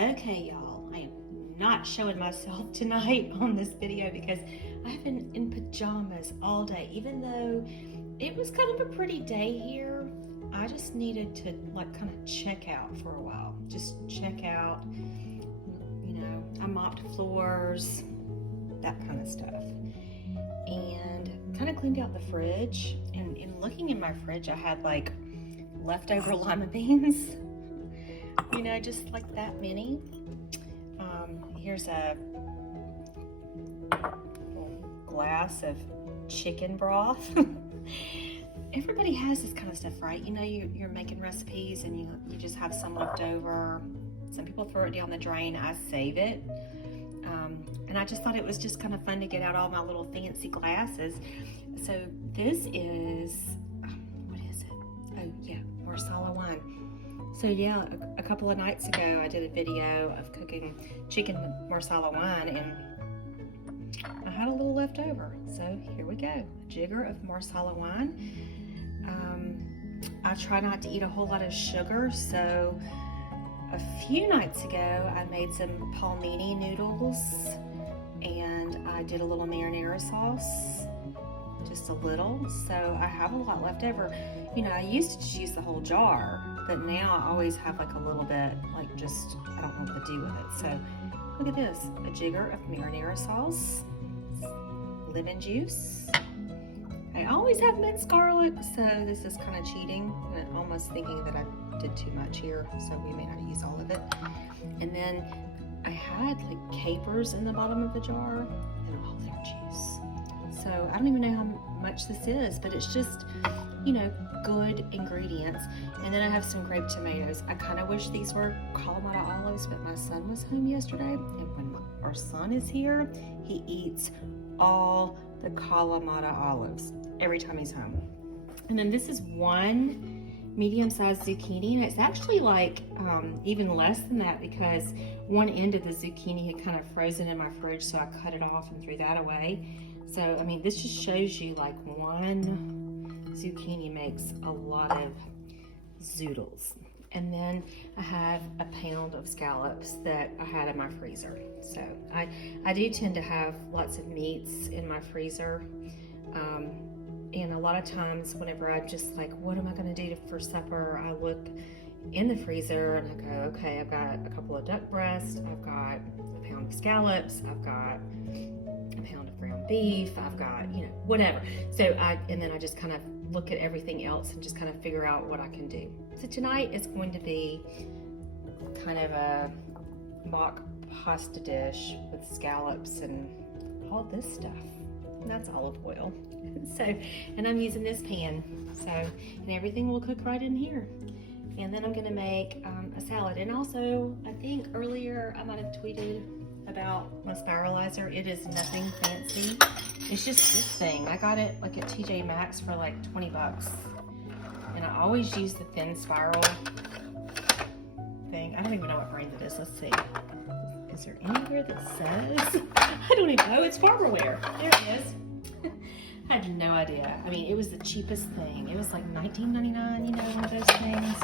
Okay, y'all, I am not showing myself tonight on this video because I've been in pajamas all day. Even though it was kind of a pretty day here, I just needed to like kind of check out for a while. Just check out, you know, I mopped floors, that kind of stuff. And kind of cleaned out the fridge. And in looking in my fridge, I had like leftover lima beans. You know, just like that many. Here's a glass of chicken broth. Everybody has this kind of stuff, right? You know, you're making recipes and you just have some left over. Some people throw it down the drain. I save it. And I just thought it was just kind of fun to get out all my little fancy glasses. So this is, what is it? Oh yeah, Marsala wine. So yeah, a couple of nights ago, I did a video of cooking chicken Marsala wine, and I had a little left over. So here we go, a jigger of Marsala wine. I try not to eat a whole lot of sugar, so a few nights ago, I made some palmini noodles, and I did a little marinara sauce, just a little. So I have a lot left over. You know, I used to just use the whole jar, but now I always have like a little bit, like just, I don't know what to do with it. So look at this, a jigger of marinara sauce, lemon juice. I always have minced garlic, so this is kind of cheating. I'm almost thinking that I did too much here, so we may not use all of it. And then I had like capers in the bottom of the jar and all their juice. So I don't even know how much this is, but it's just, you know, good ingredients. And then I have some grape tomatoes. I kind of wish these were Kalamata olives, but my son was home yesterday, and when our son is here, he eats all the Kalamata olives every time he's home. And then this is one medium-sized zucchini, and it's actually like even less than that because one end of the zucchini had kind of frozen in my fridge, so I cut it off and threw that away. So I mean, this just shows you like one zucchini makes a lot of zoodles. And then I have a pound of scallops that I had in my freezer. So I do tend to have lots of meats in my freezer. And a lot of times whenever I'm just like, what am I gonna do for supper? I look in the freezer and I go, okay, I've got a couple of duck breasts, I've got a pound of scallops, I've got a pound of ground beef, I've got, you know, whatever. So and then I just kind of look at everything else and just kind of figure out what I can do. So tonight is going to be kind of a mock pasta dish with scallops and all this stuff. And that's olive oil. So, and I'm using this pan. So, and everything will cook right in here. And then I'm gonna make a salad. And also, I think earlier I might have tweeted about my spiralizer. It is nothing fancy. It's just this thing. I got it like at TJ Maxx for like 20 bucks. And I always use the thin spiral thing. I don't even know what brand it is. Let's see. Is there anywhere that says? I don't even know. It's Farberware. There it is. I had no idea. I mean, it was the cheapest thing. It was like $19.99, you know, one of those things.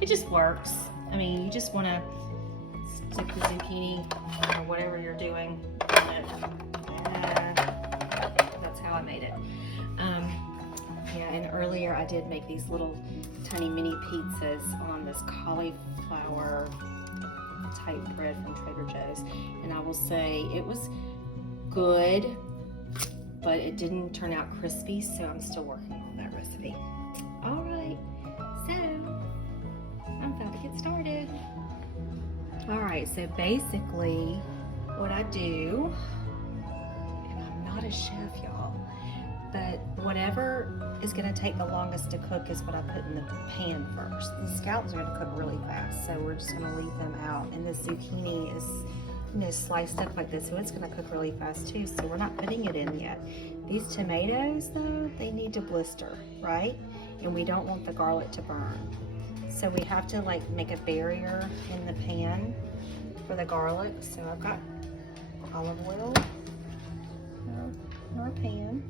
It just works. I mean, you just want to stick the zucchini or whatever you're doing on it. That's how I made it. Yeah, and earlier I did make these little tiny mini pizzas on this cauliflower type bread from Trader Joe's. And I will say it was good, but it didn't turn out crispy, so I'm still working on that recipe. All right, so I'm about to get started. All right, so basically what I do, and I'm not a chef, y'all, but whatever is gonna take the longest to cook is what I put in the pan first. The scallops are gonna cook really fast, so we're just gonna leave them out. And the zucchini is, you know, sliced up like this, so it's gonna cook really fast too, so we're not putting it in yet. These tomatoes though, they need to blister, right? And we don't want the garlic to burn. So we have to like make a barrier in the pan for the garlic. So I've got olive oil in our pan.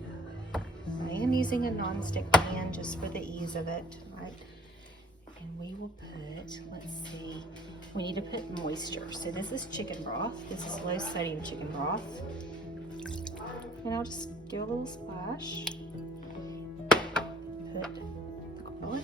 I am using a non-stick pan just for the ease of it, right? And we will put, let's see, we need to put moisture. So this is chicken broth. This is low sodium chicken broth. And I'll just give a little splash. Put the garlic.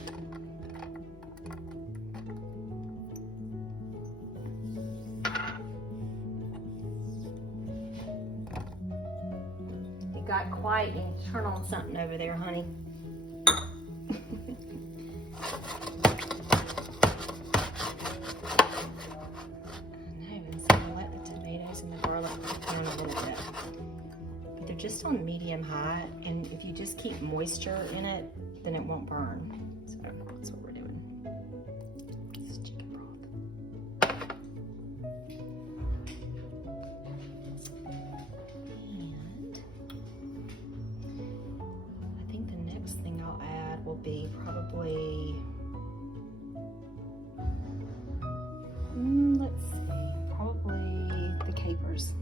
It got quiet and you turn on something over there, honey. Just on medium high, and if you just keep moisture in it, then it won't burn. So that's what we're doing. This is chicken broth. And I think the next thing I'll add will be probably, let's see, probably the capers.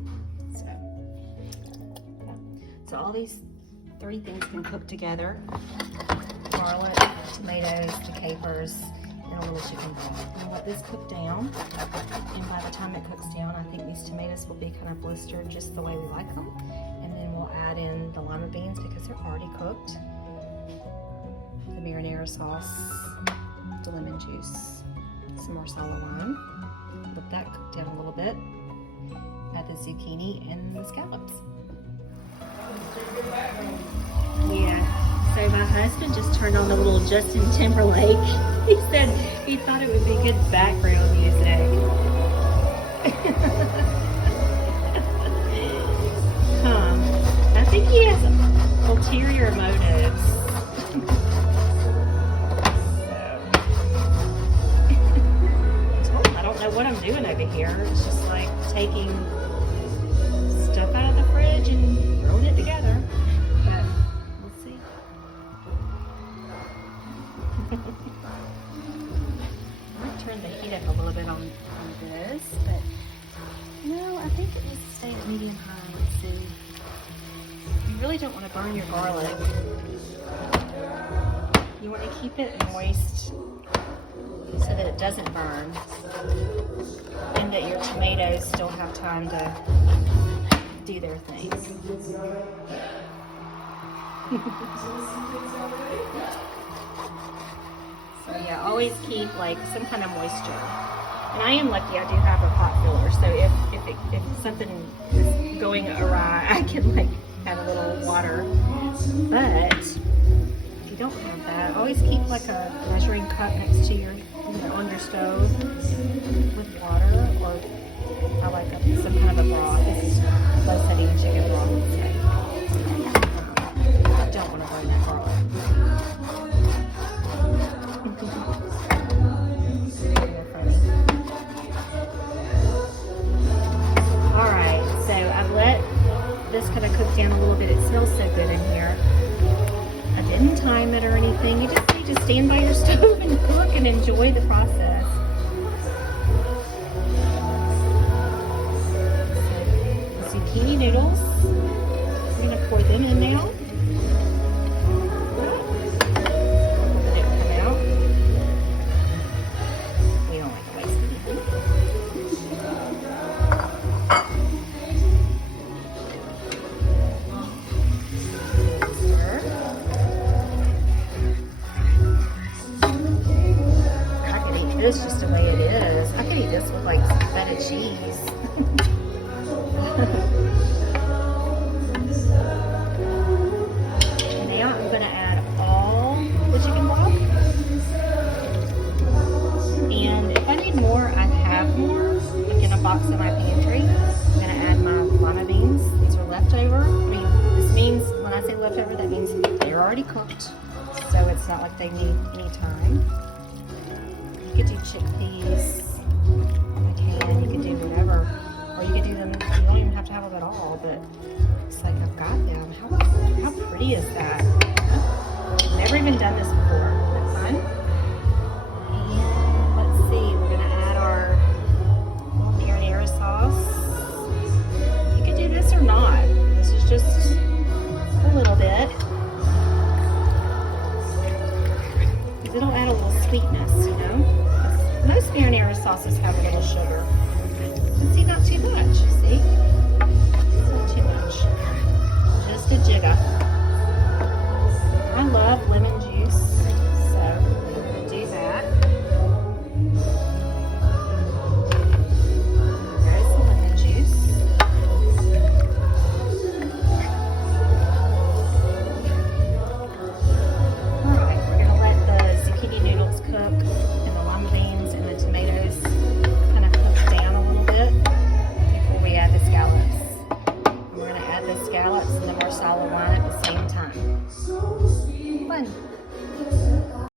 So all these 3 things can cook together. Garlic, tomatoes, the capers, and a little chicken broth. I'll let this cook down. And by the time it cooks down, I think these tomatoes will be kind of blistered just the way we like them. And then we'll add in the lima beans because they're already cooked. The marinara sauce, the lemon juice, some marsala lime. Let that cook down a little bit. Add the zucchini and the scallops. Yeah, so my husband just turned on a little Justin Timberlake. He said he thought it would be good background music. I think he has ulterior motives. I don't know what I'm doing over here. It's just like taking stuff out of the fridge and throwing it together, but we'll see. I might turn the heat up a little bit on this, but no, I think it needs to stay at medium high. Let's see. You really don't want to burn your garlic. You want to keep it moist so that it doesn't burn, and that your tomatoes still have time to do their thing. So yeah, always keep like some kind of moisture. And I am lucky, I do have a pot filler, so if something is going awry, I can like add a little water. But if you don't have that, always keep like a measuring cup next to your, on your stove with water, or I like some kind of a broth. This is low sodium chicken broth. I don't want to burn that garlic. Alright, so I've let this kind of cook down a little bit. It smells so good in here. I didn't time it or anything. You just need to stand by your stove and cook and enjoy the process. Zucchini noodles. We're going to pour them in now. Let it come out. We don't like to waste anything. Stir. I could eat this just the way it is. I could eat this with like some feta cheese. And now I'm going to add all the chicken broth. And if I need more, I have more. Like in a box in my pantry. I'm going to add my lima beans. These are leftover. I mean, this means, when I say leftover, that means they're already cooked. So it's not like they need any time. You could do chickpeas. You could do whatever. Or you could do them, you don't even have to have them at all, but it's like, I've got them. How pretty is that? I've never even done this before. Isn't that fun? And let's see, we're going to add our marinara sauce. You could do this or not. This is just a little bit. Because it'll add a little sweetness, you know? Most marinara sauces have add a little sugar. And see, not too much. See? Not too much. Just a jigger.